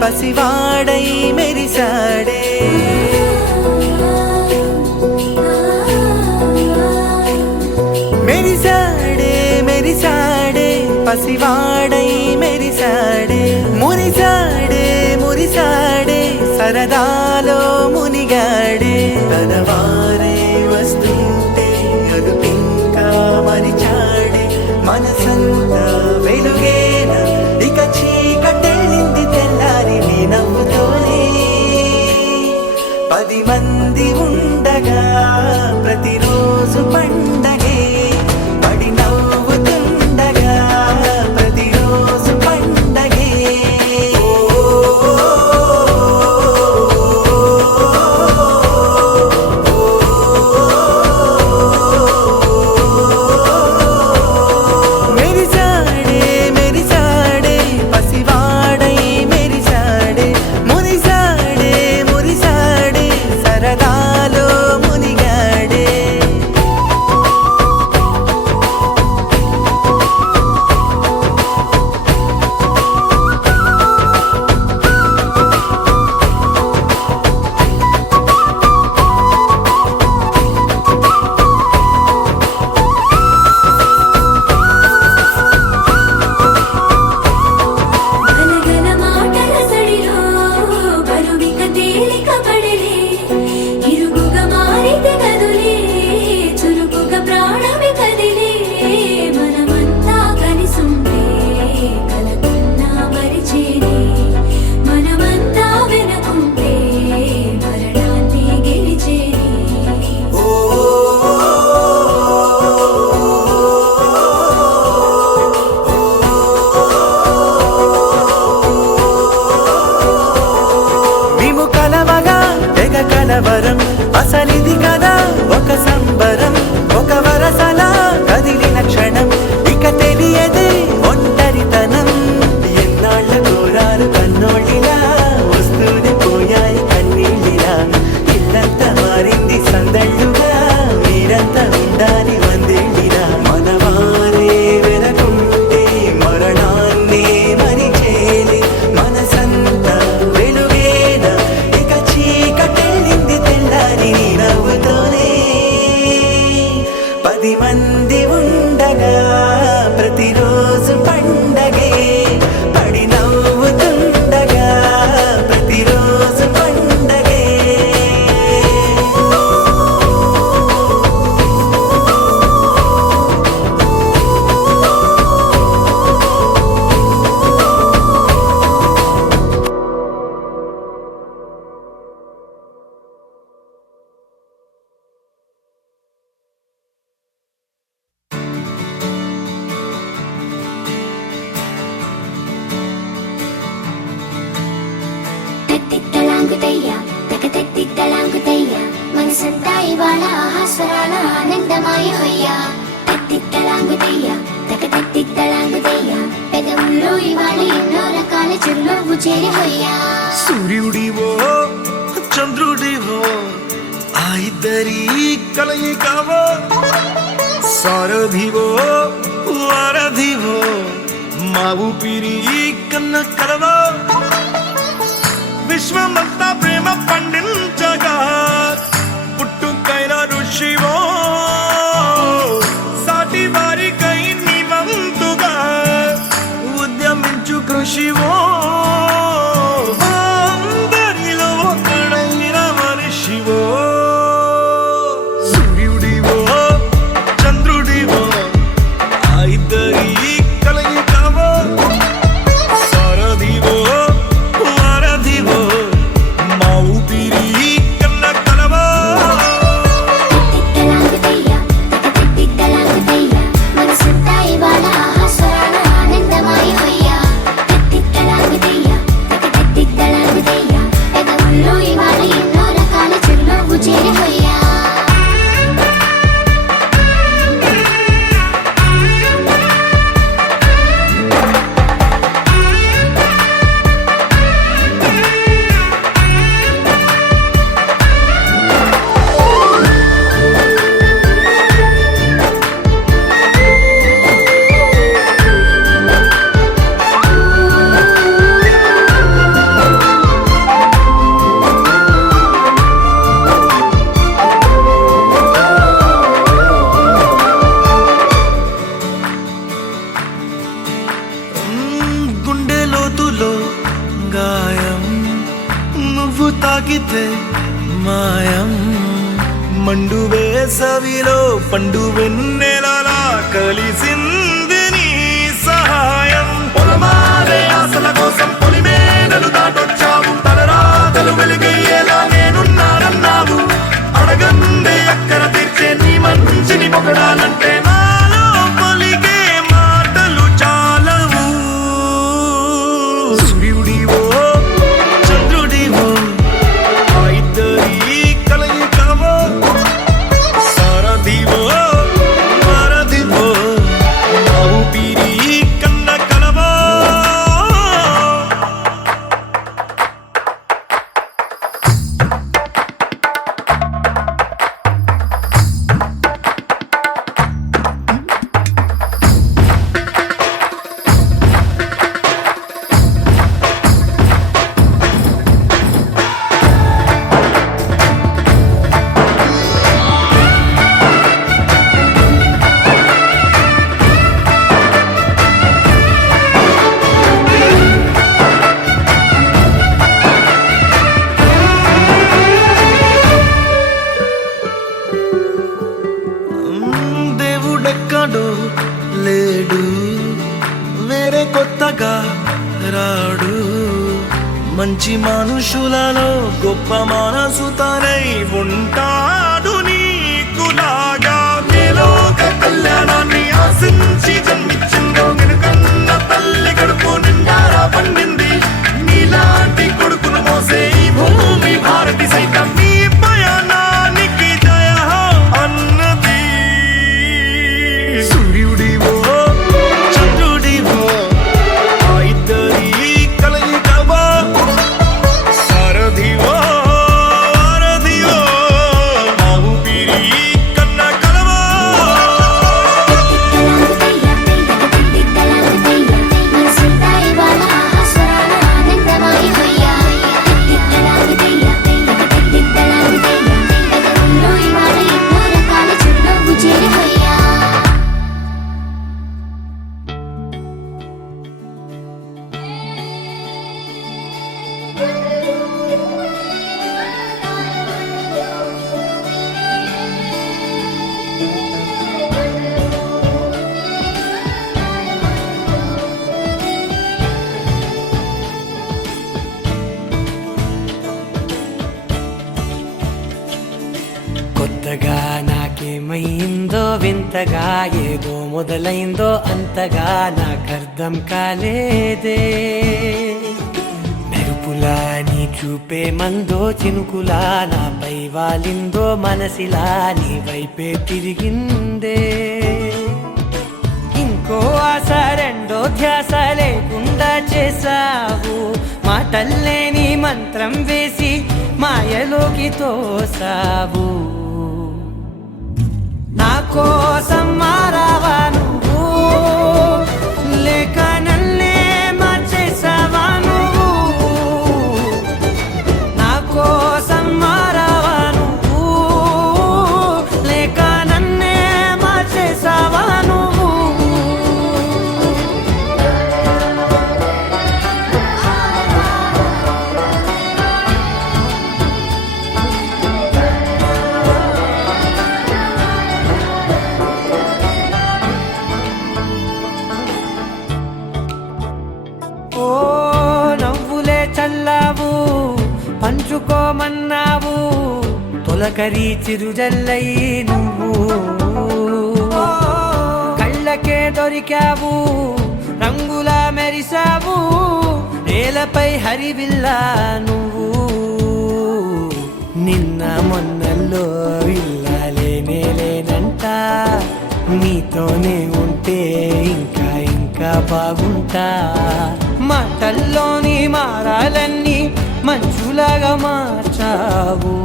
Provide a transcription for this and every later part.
పసివాడై మెరిసాడే మెరిసాడే మెరిసాడే పసివాడై మెరిసాడే మురిసాడే మురిసాడే సరదాలో మునిగాడే తనవారే వస్తుంటే అదుపింకా మరిచాడే మనసంతా వెలుగేన ఇక చీకటెళ్ళింది తెల్లారి నీ నవ్వుతోనే 10 మంది ఉండగా ప్రతిరోజు పండగే పడి నవ్వుతుండగా ప్రతిరోజు పండగే మెరిసాడే మెరిసాడే పసివాడై మెరిసాడే మురిసాడే మురిసాడే సరదాలో మునిగాడే గలగల మాటల సడిలో బరువిక తేలిక పడలే ఇరుగుగా మారితే కదులే చురుకుగా ప్రాణమే కదిలే మనమంతా కలిసుంటే కలకున్నా మరిచేనే మనమంతా వెనకుంటే మరణాన్ని గెలిచేనే మేము కలవగా తెగ కలవరం అసలిది కదా ఒక సంబరం ఒక వరసలా కదిలిన క్షణం ఇక తెలియదే ఒంటరితనం ఎన్నాళ్ళ కోరారు కన్నోళ్ళ ఇవాళ ఆహాస్వరాల ఆనందమాయ హొయ్యా తత్తిత్తలాంగుదయ్య తక తత్తిత్తలాంగుదయ్య పెదవుల్లో ఇవాళ ఎన్నో రకాల చిరునవ్వు చేరి హొయ్యా సూర్యుడివో చంద్రుడివో ఆ ఇద్దరి కలయికవో సారథివో వారధివో మా ఊపిరి కన్న కలవో విశ్వమంతా ప్రేమ పండించగా పుట్టుకైన ఋషివో సాటి వారికై నిమంతుగా ఉద్యమించు కృషివో అందరిలో ఒకడైన మనిషివో సూర్యుడివో చంద్రుడివో ఆ ఇద్దరి కలయికవో సారథివో వారధివో మా ఊపిరి కన్న కలవో తత్తిత్తలాంగుదయ్య తక తత్తిత్తలాంగుదయ్య మనసంతా ఇవాళ ఆహాస్వరాల ఆనందమాయ హొయ్యా తత్తిత్తలాంగుదయ్య తక తత్తిత్తలాంగుదయ్య పెదవుల్లో ఇవాళ ఎన్నో రకాల చిరునవ్వు చేరి హొయ్యా గుండె లోతులో గాయం నువ్వు తాకితే మాయం మండు వేసవిలో పండు వెన్నెలలా కలిసింది నీ సహాయం పొలమారే ఆశల కోసం పొలిమేనలు దాటొచ్చావు తలరాతలు వెలుగయ్యేలా నేనున్నానన్నావు అడగందే అక్కర తీర్చే నీ మంచిని పొగడాలంటే నాలో పలికే మాటలు చాలవు సూర్యుడివో చంద్రుడివో ఆ ఇద్దరి కలయికవో సారథివో వారధివో మా ఊపిరి కన్న కలవో దేవుడెక్కడో లేడు వేరే కొత్తగా రాడు మంచి మనుషులలో గొప్ప మనసు తనై ఉంటాడు నీకులాగా మేలోక కళ్యాణాన్ని ఆశించి జన్మించిందో నిన్నుకన్న తల్లి కడుపు నిండారా పండింది నీలాంటి కొడుకును మోసే ఈ భూమి భారతి సైతం నీ పయనానికి జయ అన్నది సూర్యుడివో చంద్రుడివో ఆ ఇద్దరి కలయికవో సారథివో వారధివో మా ఊపిరి కన్న కలవో కొత్తగా నాకేమైందో వింతగా ఏదో మొదలైందో అంతగా నాకర్థం కాలేదే మెరుపులా నీ చూపే మందో చినుకులా నాపై వాలిందో మనసిలా నీ వైపే తిరిగిందే ఇంకో ఆశ రెండో ధ్యాస లేకుండా చేసావు మాటల్లేని మంత్రం వేసి మాయలోకి తోసావు నా కోసం మారావా నువ్వు లేక నన్నే మార్చేసావా నువ్వు నా కోసం మారావా నువ్వు లేక నన్నే మార్చేసావా నువ్వు ఓ నవ్వులే చల్లావు పంచుకోమన్నావు తొలకరి చిరుజల్లై నువ్వు ఓ, కళ్ళకే దొరికావు రంగులా మెరిసావు నేలపై హరివిల్లా నువ్వు నిన్న మొన్నల్లో ఇల్లాలేనే లేనంట నీతోనే ఉంటే ఇంకా ఇంకా బాగుంటా మాటల్లోని మారాలన్నీ మంచులాగా మార్చావు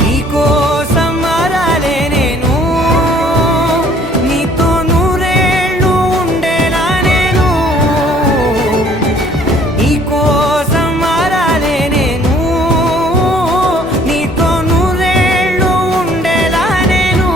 నీకోసం మారాలే నేను నీతో నూరేళ్ళు ఉండేలా నేను నీకోసం మారాలే నేను నీతో నూరేళ్ళు ఉండేలా నేను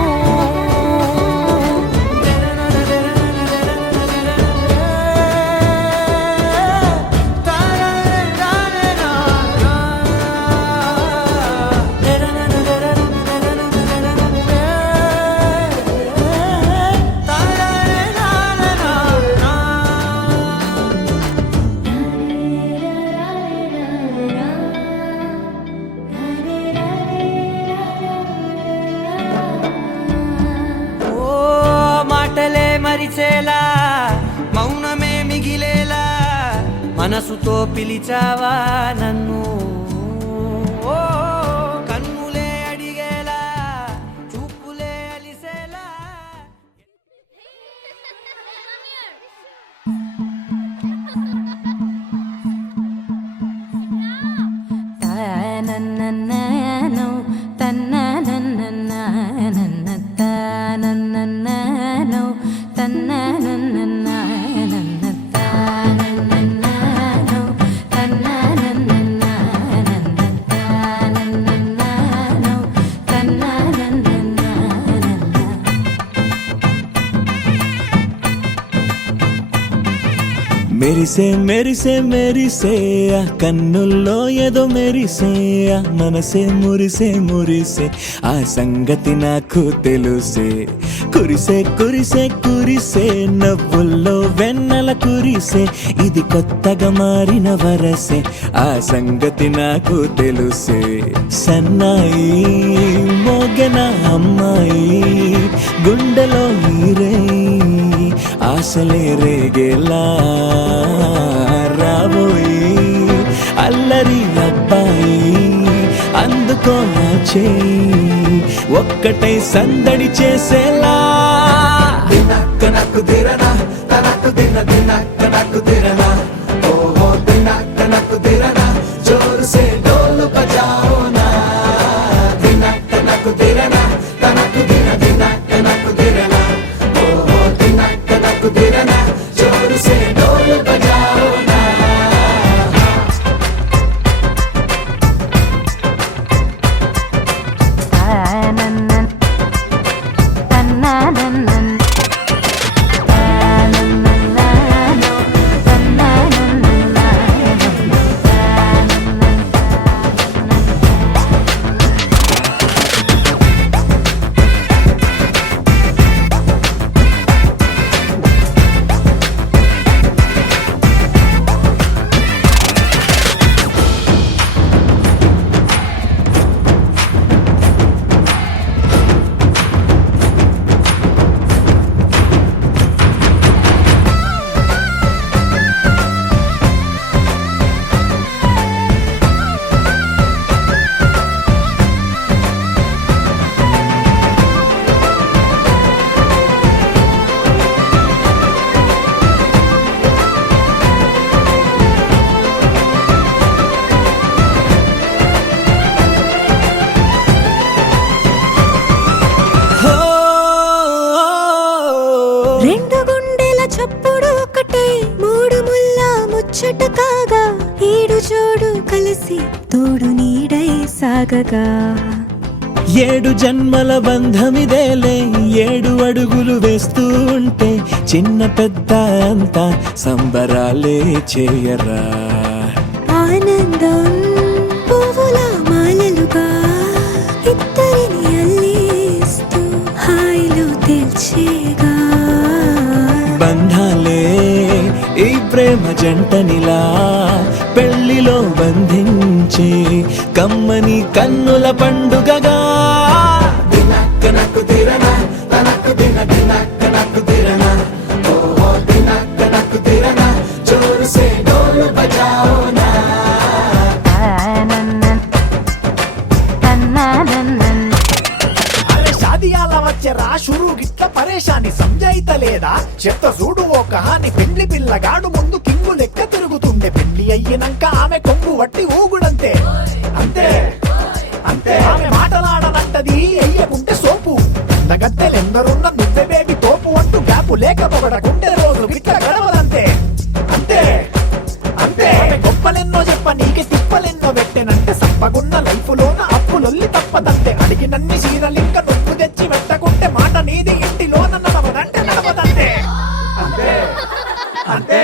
ఓ మాటలే మరిచేలా మౌనమే మిగిలేలా మనసుతో పిలిచావా నన్ను ఓ కన్నులే అడిగేలా చూపులే అలిసేలా తనననననో తనననననన తనననననో తనననననన తనననననో తనననననన తనననననో తనననననన మెరిసే మెరిసే మెరిసే ఆ కన్నుల్లో ఏదో మెరిసే ఆ మనసే మురిసే మురిసే ఆ సంగతి నాకు తెలుసే కురిసే కురిసే కురిసే నవ్వుల్లో వెన్నెల కురిసే ఇది కొత్తగా మారిన వరసే ఆ సంగతి నాకు తెలుసే సన్నాయి మోగెన అమ్మాయి గుండెలో ఈరే ఆశలే రేగేలా రాబోయి అల్లరి అబ్బాయి అందుకో నా చేయి ఒక్కటై సందడి చేసేలా దినక్క నాకు దిరనా తనకు దిన దినక్క నాకు దిరనా ఓహో దినక్క నాకు దిరనా జోరు సే డోలు బజాओ నా దినక్క నాకు దిరనా తనకు దిన దినక్క నాకు దిరనా ఓహో దినక్క నాకు దిరనా జోరు సే డోలు బజాओ నా తనననననో తనననననో ఒకట కాగా ఈడు జోడు కలిసి తోడు నీడై సాగగా 7 జన్మల బంధమిదేలే 7 అడుగులు వేస్తూ ఉంటే చిన్న పెద్ద అంతా సంబరాలే చేయరా ఆనందం పువ్వుల మాలలుగా ఇద్దరిని అల్లేస్తూ హాయిలో తేల్చేగా బంధాలే ఈ ప్రేమ జంటనిలా పెళ్లిలో బంధించి కమ్మని కన్నుల పండుగగా దినక్కనకు తిరనా తనకు దిన దినక్కనకు తిరనా ఓ దినక్కనకు తిరనా జోరు సే డోలు బజాओ నా అరే షాదియాల వచ్చెరా షురు గిట్ల పరేషాని సంజాయితలేదా చెత్త చూడు ఓ కహాని పెండ్లి పిల్లగాడు ముందు కింగు లెక్క తిరుగుతుండే పెళ్లి అయ్యినంక ఆమె కొంగు వట్టి ఊగుడంతే అంతే అంతే ఆమె మాటలాడనంటది అయ్యకుంటే సోపు నగత్తెలెందరున్న నువ్వే బేబీ తోపు అంటూ గ్యాపు లేక పొగడకుంటే రోజు గిట్ల గడవదంతే అంతే అంతే ఆమె గొప్పలెన్నో చెప్ప నీకే తిప్పలెన్నో పెట్టెనంటే సప్పగున్న లైఫ్ లోన అప్పులొల్లి తప్పదంతే అడిగినన్ని చీరలింక నువ్వు తెచ్చి పెట్టకుంటే మాట నీది ఇంటిలోన నడవదంటే నడవదంతే అంతే అంతే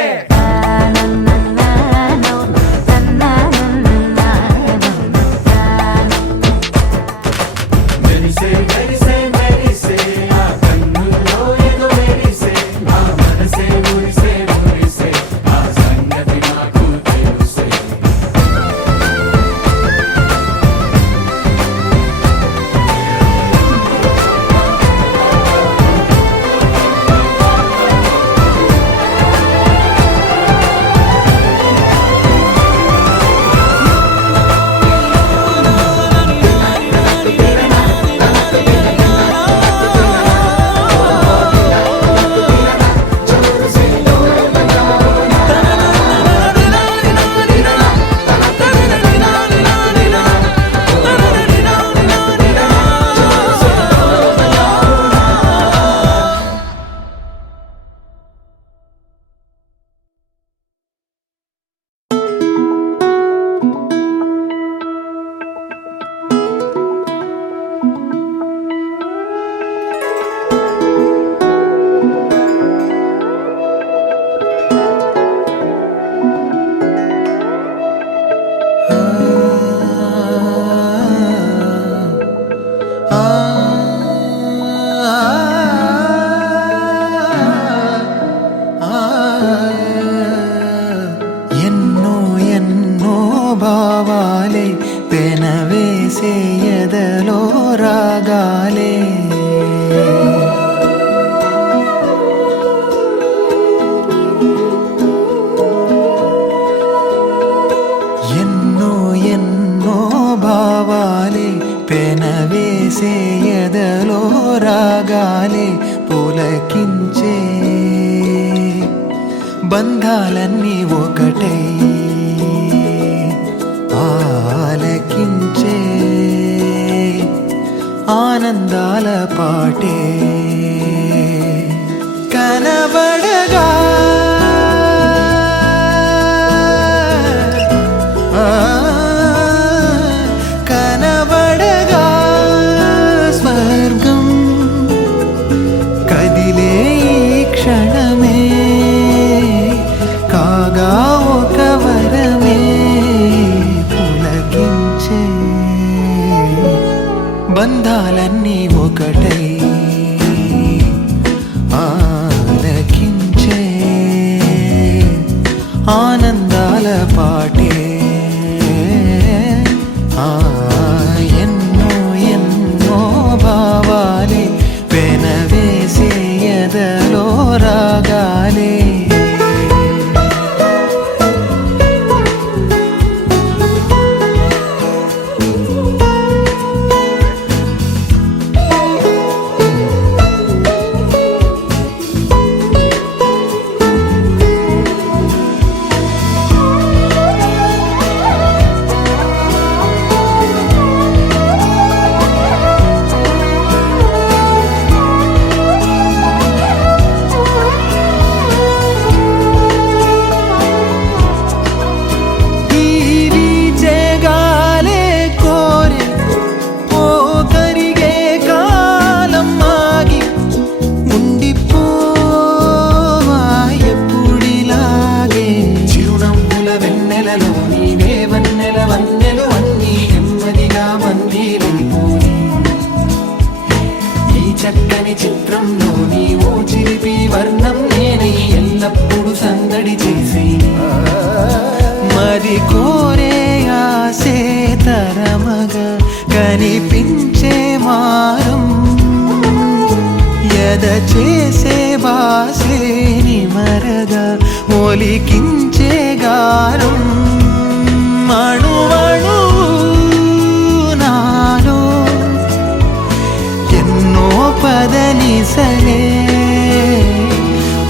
ఎన్నో ఎన్నో భావాలే పెనవేసే ఎదలో రాగాలే ఎన్నో ఎన్నో భావాలే పెనవేసే ఎదలో రాగాలే పులకించే బంధాలన్నీ ఒకటై ఆలకించే ఆనందాల పాటే కనబడగా కనబడగా స్వర్గం కదిలే ఈ క్షణమే కాగా ఒక వరమే పులకించే బంధాలన్నీ ఒకటై ఆలకించే ఆనందాల పాటే ఎన్నో ఎన్నో భావాలే పెనవేసే ఎదలో రాగాలే వెన్నెలలో నీవే వన్నెల వన్నెలు అన్నీ నెమ్మదిగా మందిరైపోయి ఈ చక్కని చిత్రంలో నీవు చిలిపి వర్ణం నేనై ఎల్లప్పుడూ సందడి చేసి మరి కోరే ఆసే తరమగా కనిపించే మారం ఎద చేసే బాసే నిమరగా ఒలికించే గారం అణువణు నాలో ఎన్నో పదనిసలే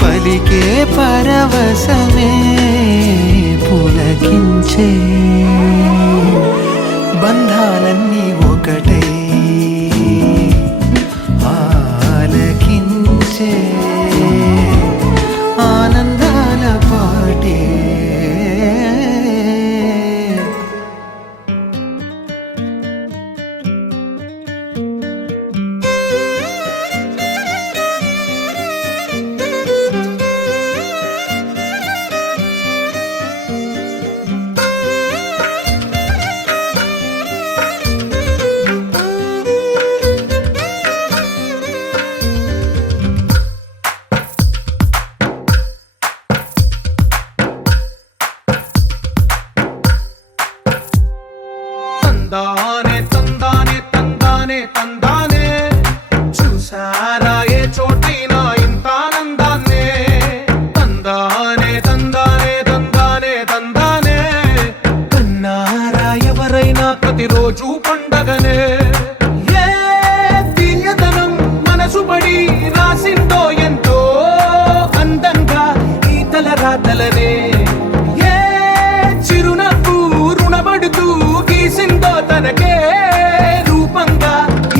పలికే పరవశమే పులకించే బంధాలన్నీ ఒకటై ఆలకించే ఆనందాల పాటే తందానే తందానే తందానే తందానే చూసారా ఏ చోటైనా ఇంత ఆనందాన్నే తందానే తందానే తందానే తందానే కన్నారా ఎవరైనా ప్రతిరోజు పండగనే ఏ తీయదనం మనసు పడి రాసిందో ఎంతో అందంగా ఈ తల రాతలనే ఏ చిరునవ్వు రుణపడుతూ గీసిందో తనకే రూపంగా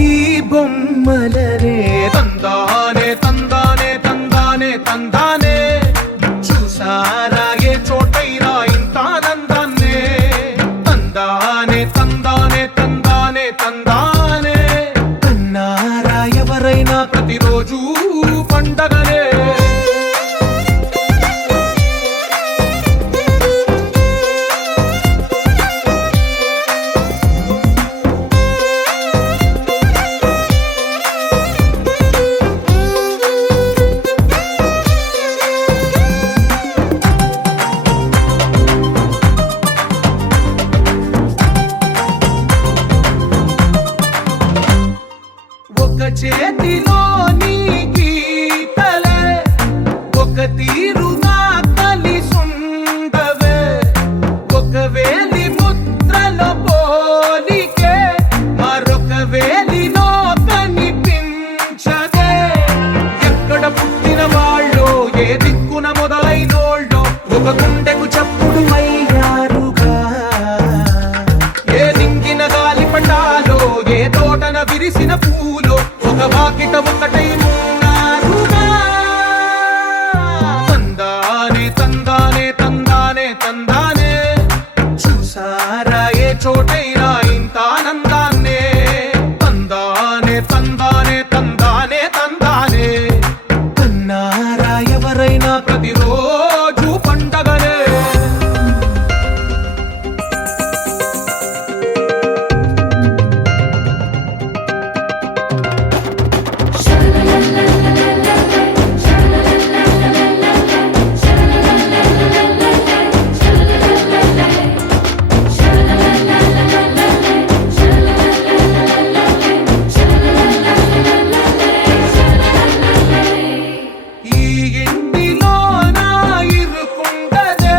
ఈ బొమ్మలనే తందానే తందానే తందానే తందానే చూసారా ఏ చోటైనా ఇంత ఆనందాన్నే తందానే తందానే తందానే తందానే కన్నారా ఎవరైనా ప్రతిరోజు పండగనే ఒక చేతిలో నీ గీతలే ఒక తీరుగా కలిసుండవే ఒక వేలి ముద్రలో పోలికే మరొక వేలిలో కనిపించదే ఎక్కడ పుట్టిన వాళ్ళో ఏ దిక్కున మొదలైనోళ్ళో ఒక గుండెకు చప్పుడు అయ్యారుగా ఏ దింగిన గాలి పటాలో ఏ తోటన విరిసిన పూలో ఒక వాకిట ఒకటై ఉన్నారుగా తందానే తందానే తందానే తందానే చూసారా ఏ చోటైనా ఇంత ఆనందాన్నే తందానే తందానే తందానే తందానే కన్నారా ఎవరైనా ప్రతిరోజు పండగనే ఈ ఇంటిలో నా ఇరుకుండదే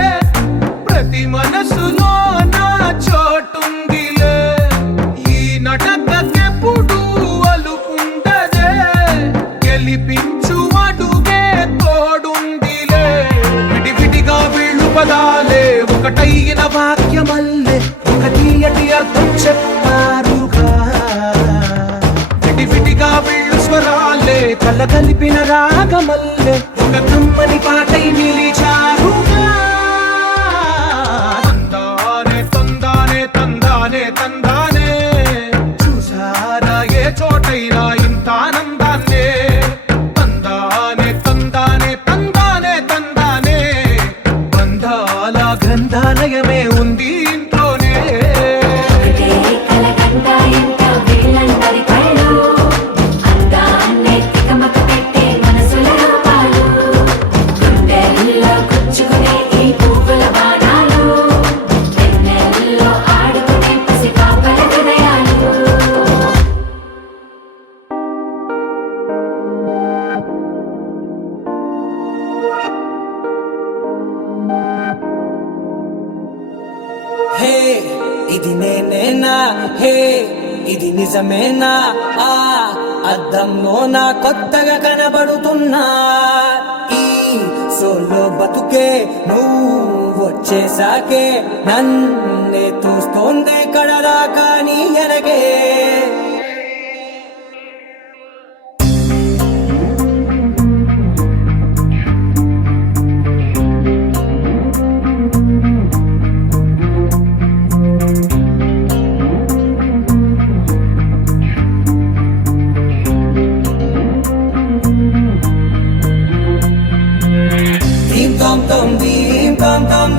ప్రతి మనసులో నా చోటుందిలే ఈ నటకెప్పుడు అలుకుండదే గెలిపించు అడుగే తోడుందిలే విడివిడిగా వీళ్ళు పదాలే ఒకటైన వాక్యమల్లే ఒక తీయటి అర్థం చెప్పారుగా విడివిడిగా వీళ్ళు స్వరాలే కల కలిపిన రాగమల్లే ఒక కమ్మని పాటై నిలిచారుగా తందానే తందానే తందానే తందానే చూసారా ఏ చోటైనా ఇంత ఆనందాన్నే తందానే తందానే తందానే తందానే బంధాల గ్రంథాలయం నిజమే ఉంది ఇంట్లోనే. ఒకటే కలకంట ఇంట వీళ్ళందరి కళ్ళు అందాన్నే తికమక పెట్టే మనసుల రూపాలు గుండెల్లో గుచ్చుకునే ఈ పువ్వుల బాణాలు వెన్నెల్లో ఆడుకునే పసిపాపల హృదయాలు. హే ఇది నేనేనా, హే ఇది నిజమేనా, ఆ అద్దంలో నా కొత్తగా కనబడుతున్నా. ఈ సోలో బతుకే నువ్వు వచ్చేసాకే నన్నే తోస్తోందే కడదాకా నీ ఎనగే.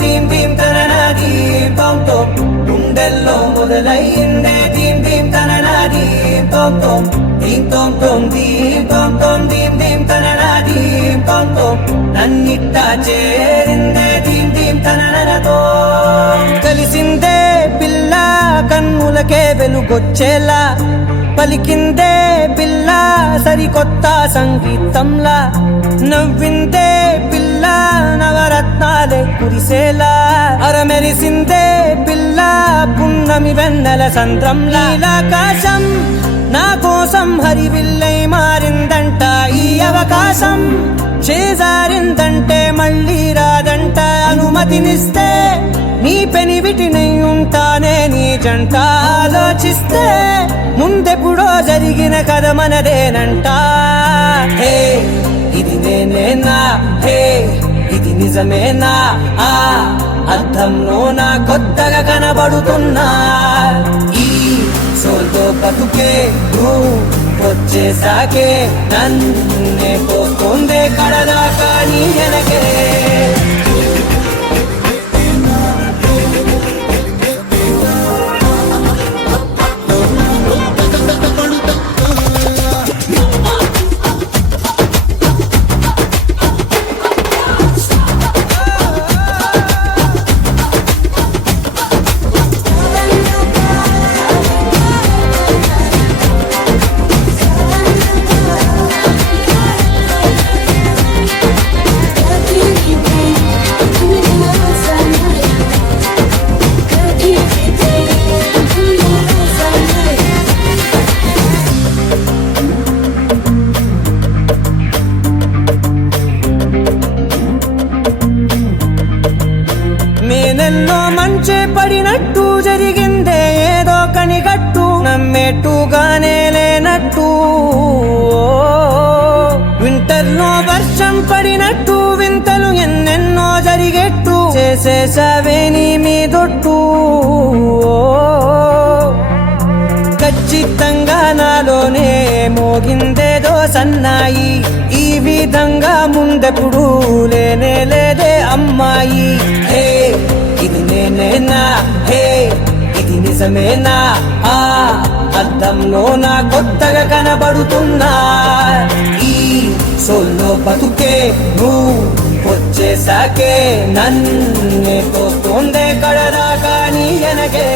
దీం దీం తననా దీం తోం తోం గుండెల్లో మొదలయ్యిందే దీం దీం తననా దీం తోం తోం దీం తోం తోం దీం తోం తోం దీం దీం తననా దీం తోం తోం నన్నిట్టా చేరిందే దీం దీం తననతో. కలిసిందే పిల్ల కన్నులకే వెలుగొచ్చేలా పలికిందే పిల్ల సరికొత్త సంగీతంలా నవ్విందే పిల్ల నవరత్నాలే కురిసేలా అరమెరిసిందే పిల్ల పున్నమి వెన్నెల సంద్రంలా. ఆకాశం నా కోసం హరివిల్లై మారిందంట ఈ అవకాశం చేజారిందంటే మళ్ళీ రాదంట. అనుమతినిస్తే నీ పెనివిటినై ఉంటానే నీ జంట. ఆలోచిస్తే ముందెప్పుడో జరిగిన కథ మనదేనంట. హే ఇది నేనేనా, హే ఇది నిజమేనా, ఆ అద్దంలో నా కొత్తగా కనబడుతున్నా. ఈ సోల్తో బతుకే నువ్వు వచ్చేసాకే నన్నే పోస్తోందే కడదాకా నీ వెనకే. మేనెల్లో మంచే పడినట్టు జరిగిందే ఏదో కనిగట్టు నమ్మేట్టుగానే లేనట్టు. వింటర్లో వర్షం పడినట్టు వింతలు ఎన్నెన్నో జరిగేట్టు చేసేసావే నీ మీదొట్టు. ఖచ్చితంగా నాలోనే మోగిందేదో సన్నాయి ఈ విధంగా ముందెప్పుడు లేనే లేదే అమ్మాయి. హే ఇది నేనేనా, హే ఇది నిజమేనా, ఆ అద్దంలో నా కొత్తగా కనబడుతున్నా. ఈ సోల్లో బతుకే నువ్వు వచ్చేసాకే నన్నే తోస్తోందే కడదాకా నీ వెనకే.